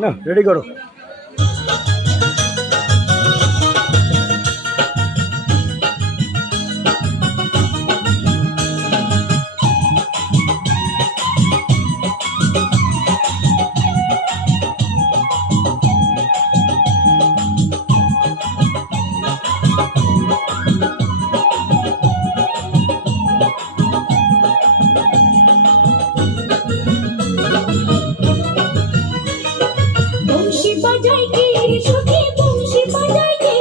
না রেডি করো। বংশী বাজাই কে সখী বংশী বাজাই কে,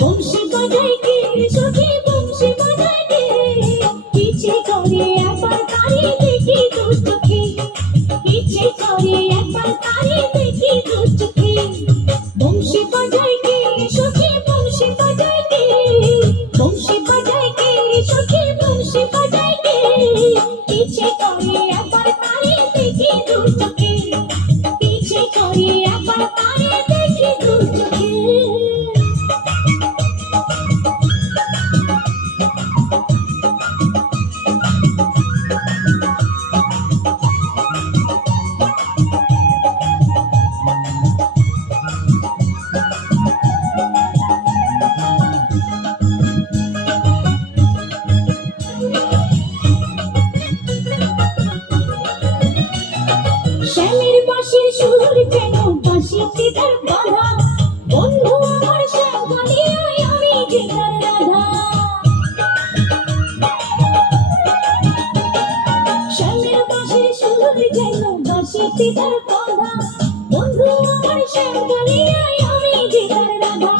বংশী বাজাই কে সখী বংশী বাজাই কে, ইচ্ছে করে একবার তারে দেখি দু চোখে, ইচ্ছে করে একবার তারে দেখি দু চোখে। বংশী বাজাই কে সখী বংশী বাজাই কে, বংশী বাজাই কে সখী বংশী বাজাই কে, ইচ্ছে করে একবার তারে দেখি দু চোখে, ইচ্ছে করে একবার তারে দেখি দু চোখে। শ্যামের বাঁশির সুর যেন বাঁশিতে তার বাঁধা, বন্ধু আমার শ্যামকালিয়ায় আমি যে তার রাধা। শ্যামের বাঁশির সুর যেন বাঁশিতে তার বাঁধা, বন্ধু আমার শ্যামকালিয়ায় আমি যে তার রাধা।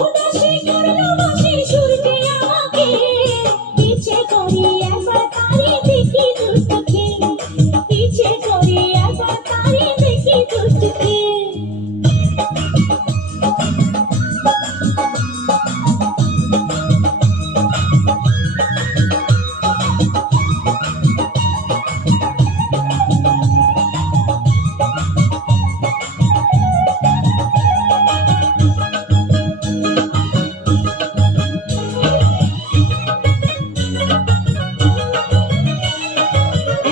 উদাসী করলো বাঁশির সুরকে আমাকে, ইচ্ছে করে একবার তারে দেখি দু চোখে, ইচ্ছে করে একবার তারে দেখি দু চোখে।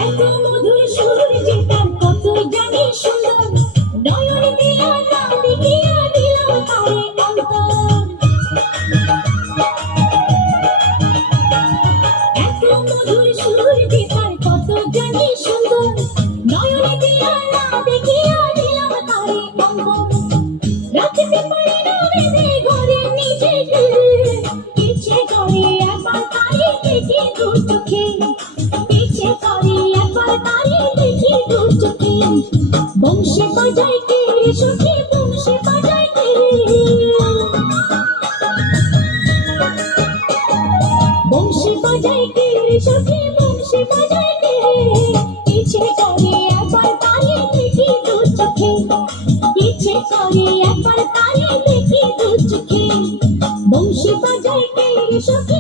এত মধুর সুর যে তার কত জানি সুন্দর, নয়ন দিয়া না দেখিয়া দিলাম তারে অন্তর। এত মধুর সুর যে তার কত জানি সুন্দর, নয়ন দিয়া না দেখিয়া দিলাম তারে অন্তর। রাখতে পারি না বেঁধে ঘরে নিজেকে, ইচ্ছে করে একবার তারে দেখি দু চোখে, ইচ্ছে করে একবার তারে দেখি দু চোখে। বংশী বাজাই কে সখী বংশী বাজাই কে, বংশী বাজাই কে সখী বংশী বাজাই কে, ইচ্ছে করে একবার তারে দেখি দু চোখে, ইচ্ছে করে একবার তারে দেখি দু চোখে। বংশী বাজাই কে সখী